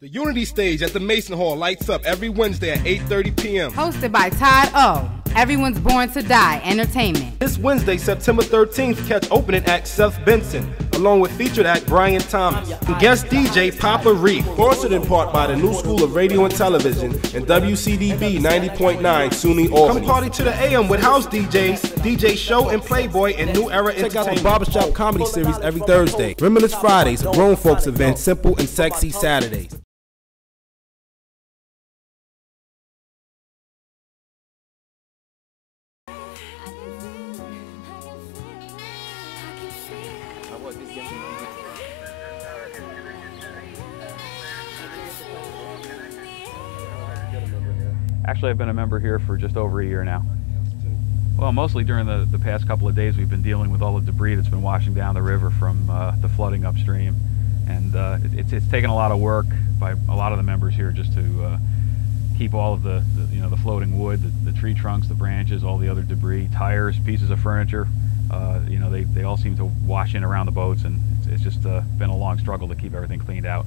The Unity Stage at the Mason Hall lights up every Wednesday at 8:30 p.m. Hosted by Todd O. Everyone's Born to Die Entertainment. This Wednesday, September 13th, catch opening act Seth Benson, along with featured act Brian Thomas, and guest DJ Papa Reef. Sponsored in part by the New School of Radio and Television and WCDB 90.9 SUNY Albany. Come party to the AM with house DJs, DJ Show and Playboy, and New Era Entertainment. Check out the Barbershop Comedy Series every Thursday. Reminisce Fridays, a grown folks event, Simple and Sexy Saturdays. Actually, I've been a member here for just over a year now. Well, mostly during the past couple of days, we've been dealing with all the debris that's been washing down the river from the flooding upstream, and it's taken a lot of work by a lot of the members here just to keep all of the floating wood, the tree trunks, the branches, all the other debris, tires, pieces of furniture. They all seem to wash in around the boats, and it's just been a long struggle to keep everything cleaned out.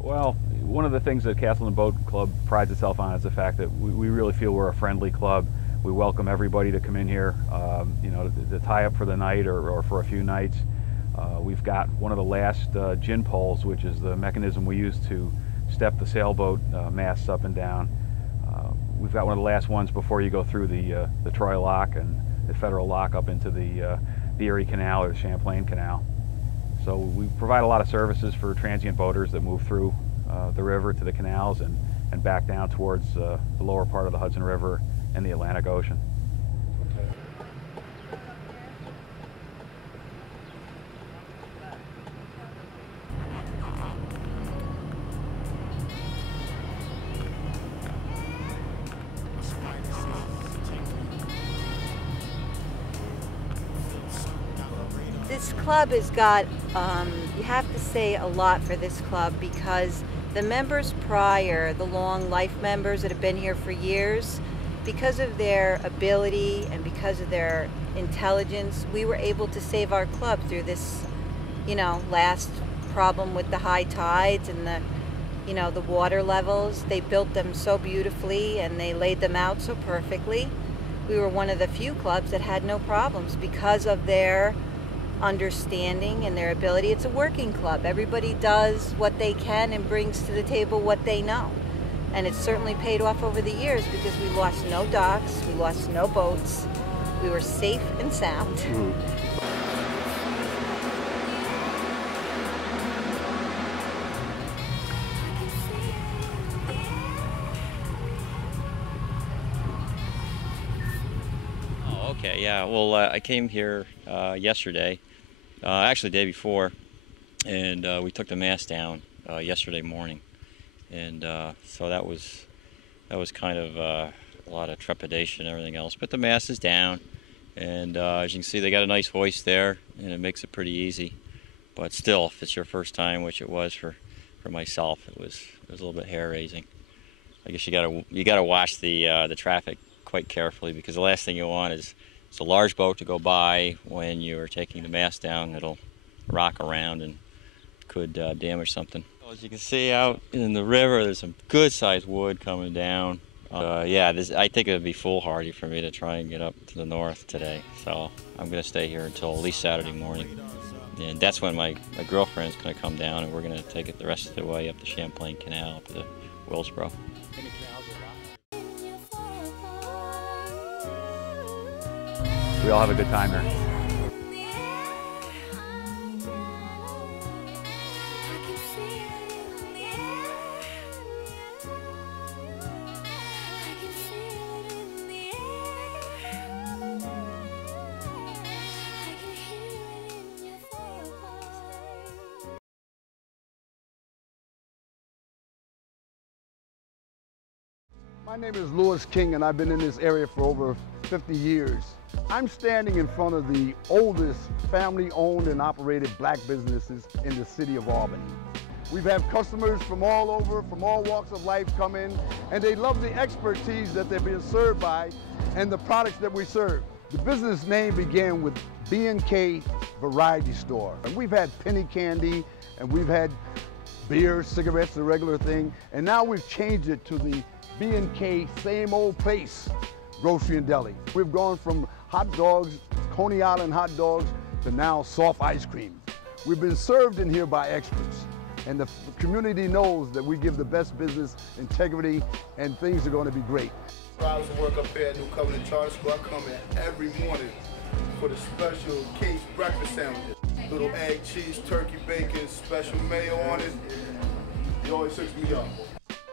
Well, one of the things that Castleton Boat Club prides itself on is the fact that we really feel we're a friendly club. We welcome everybody to come in here, to tie up for the night or for a few nights. We've got one of the last gin poles, which is the mechanism we use to step the sailboat masts up and down. We've got one of the last ones before you go through the Troy Lock and the Federal Lock up into the Erie Canal or the Champlain Canal. So we provide a lot of services for transient boaters that move through the river to the canals and back down towards the lower part of the Hudson River and the Atlantic Ocean. This club has got, you have to say a lot for this club, because the members prior, the long life members that have been here for years, because of their ability and because of their intelligence, we were able to save our club through this, last problem with the high tides and the water levels. They built them so beautifully and they laid them out so perfectly. We were one of the few clubs that had no problems because of their understanding and their ability. It's a working club. Everybody does what they can and brings to the table what they know. And it's certainly paid off over the years, because we lost no docks, we lost no boats, we were safe and sound. Oh, okay, yeah. Well, I came here yesterday, actually the day before, and we took the mast down yesterday morning, and so that was kind of a lot of trepidation and everything else. But the mast is down, and as you can see, they got a nice hoist there, and it makes it pretty easy. But still, if it's your first time, which it was for myself, it was a little bit hair-raising. I guess you gotta watch the traffic quite carefully, because the last thing you want is it's a large boat to go by when you're taking the mast down. It'll rock around and could damage something. As you can see out in the river, there's some good-sized wood coming down. Yeah, I think it would be foolhardy for me to try and get up to the north today. So I'm going to stay here until at least Saturday morning. And that's when my girlfriend's going to come down, and we're going to take it the rest of the way up the Champlain Canal, up to Willsboro. We all have a good time here. My name is Louis King, and I've been in this area for over 50 years. I'm standing in front of the oldest family-owned and operated black businesses in the city of Albany. We've had customers from all over, from all walks of life come in, and they love the expertise that they're being served by and the products that we serve. The business name began with B&K Variety Store. And we've had penny candy, and we've had Beer, cigarettes, the regular thing. And now we've changed it to the B&K same old place grocery and deli. We've gone from hot dogs, Coney Island hot dogs, to now soft ice cream. We've been served in here by experts. And the community knows that we give the best business integrity and things are going to be great. I was to work up here at New Covenant Charter School. I come in every morning for the special case breakfast sandwiches. Little egg, cheese, turkey, bacon, special mayo on it. He always hooks me up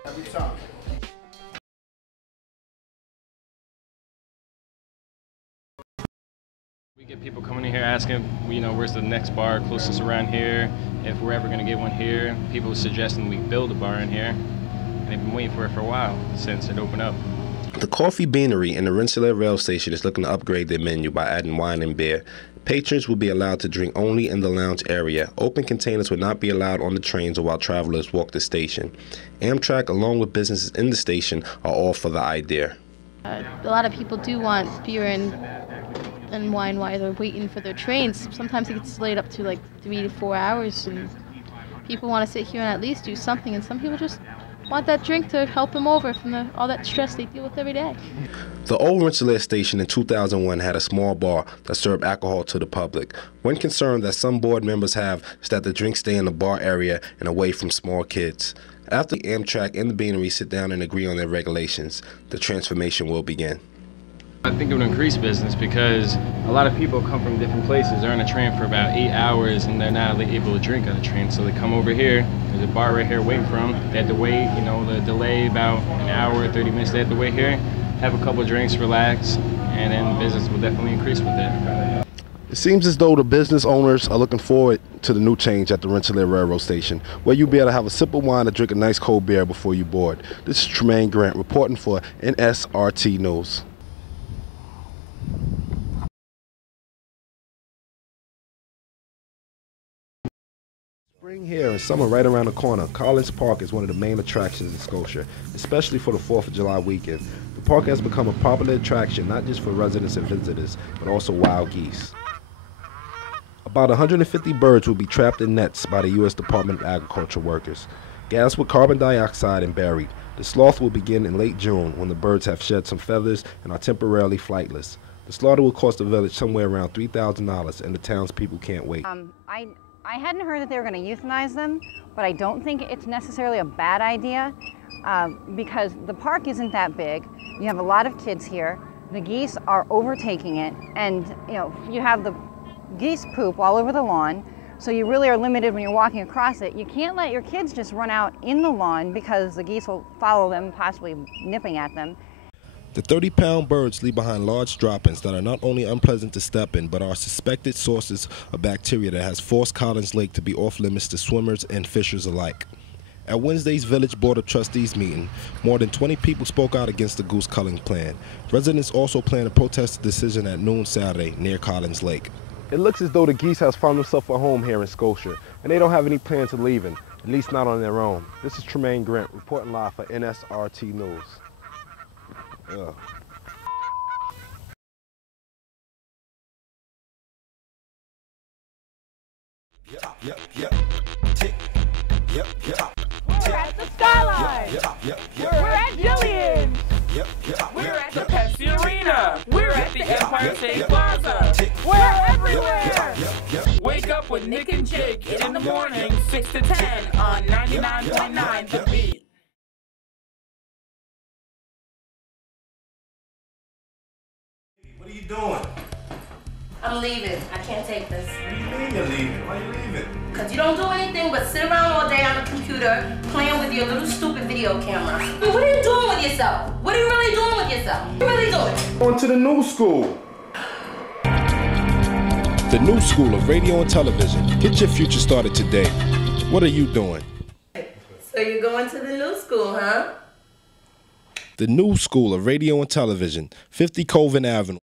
every time. We get people coming in here asking, you know, where's the next bar closest around here, if we're ever going to get one here. People suggesting we build a bar in here, and they've been waiting for it for a while since it opened up. The Coffee Beanery in the Rensselaer Rail Station is looking to upgrade their menu by adding wine and beer. Patrons will be allowed to drink only in the lounge area. Open containers will not be allowed on the trains or while travelers walk the station. Amtrak, along with businesses in the station, are all for the idea. A lot of people do want beer and wine while they're waiting for their trains. Sometimes it gets delayed up to like 3 to 4 hours, and people want to sit here and at least do something, and some people just want that drink to help them over from all that stress they deal with every day. The old Rensselaer station in 2001 had a small bar that served alcohol to the public. One concern that some board members have is that the drinks stay in the bar area and away from small kids. After the Amtrak and the Beanery sit down and agree on their regulations, the transformation will begin. I think it would increase business because a lot of people come from different places. They're on a train for about 8 hours and they're not able to drink on the train. So they come over here, there's a bar right here waiting for them. They had to wait, you know, the delay about an hour, 30 minutes. They had to wait here, have a couple of drinks, relax, and then business will definitely increase with it. It seems as though the business owners are looking forward to the new change at the Rensselaer Railroad Station, where you'll be able to have a sip of wine and drink a nice cold beer before you board. This is T.Grant reporting for NSRT News. Spring here and summer right around the corner, Collins Park is one of the main attractions in Scotia, especially for the 4th of July weekend. The park has become a popular attraction not just for residents and visitors, but also wild geese. About 150 birds will be trapped in nets by the U.S. Department of Agriculture workers. Gassed with carbon dioxide and buried, the slough will begin in late June when the birds have shed some feathers and are temporarily flightless. The slaughter will cost the village somewhere around $3,000 and the townspeople can't wait. I hadn't heard that they were going to euthanize them, but I don't think it's necessarily a bad idea because the park isn't that big. You have a lot of kids here. The geese are overtaking it, and you know, you have the geese poop all over the lawn, so you really are limited when you're walking across it. You can't let your kids just run out in the lawn because the geese will follow them, possibly nipping at them. The 30-pound birds leave behind large droppings that are not only unpleasant to step in, but are suspected sources of bacteria that has forced Collins Lake to be off-limits to swimmers and fishers alike. At Wednesday's Village Board of Trustees meeting, more than 20 people spoke out against the goose culling plan. Residents also plan to protest the decision at noon Saturday near Collins Lake. It looks as though the geese has found themselves a home here in Scotia, and they don't have any plans of leaving, at least not on their own. This is T.Grant reporting live for NSRT News. Yeah. We're at the Skyline. We're at Jillian's. We're at the Pepsi Arena. We're at the Empire State Plaza. We're everywhere. Wake up with Nick and Jake in the morning, 6 to 10 on 99.9 The Beat. What are you doing? I'm leaving. I can't take this. What do you mean you're leaving? Why are you leaving? Because you don't do anything but sit around all day on the computer playing with your little stupid video camera. What are you doing with yourself? What are you really doing with yourself? What are you really doing? Going to the new school. The new school of radio and television. Get your future started today. What are you doing? So you're going to the new school, huh? The new school of radio and television, 50 Colvin Avenue.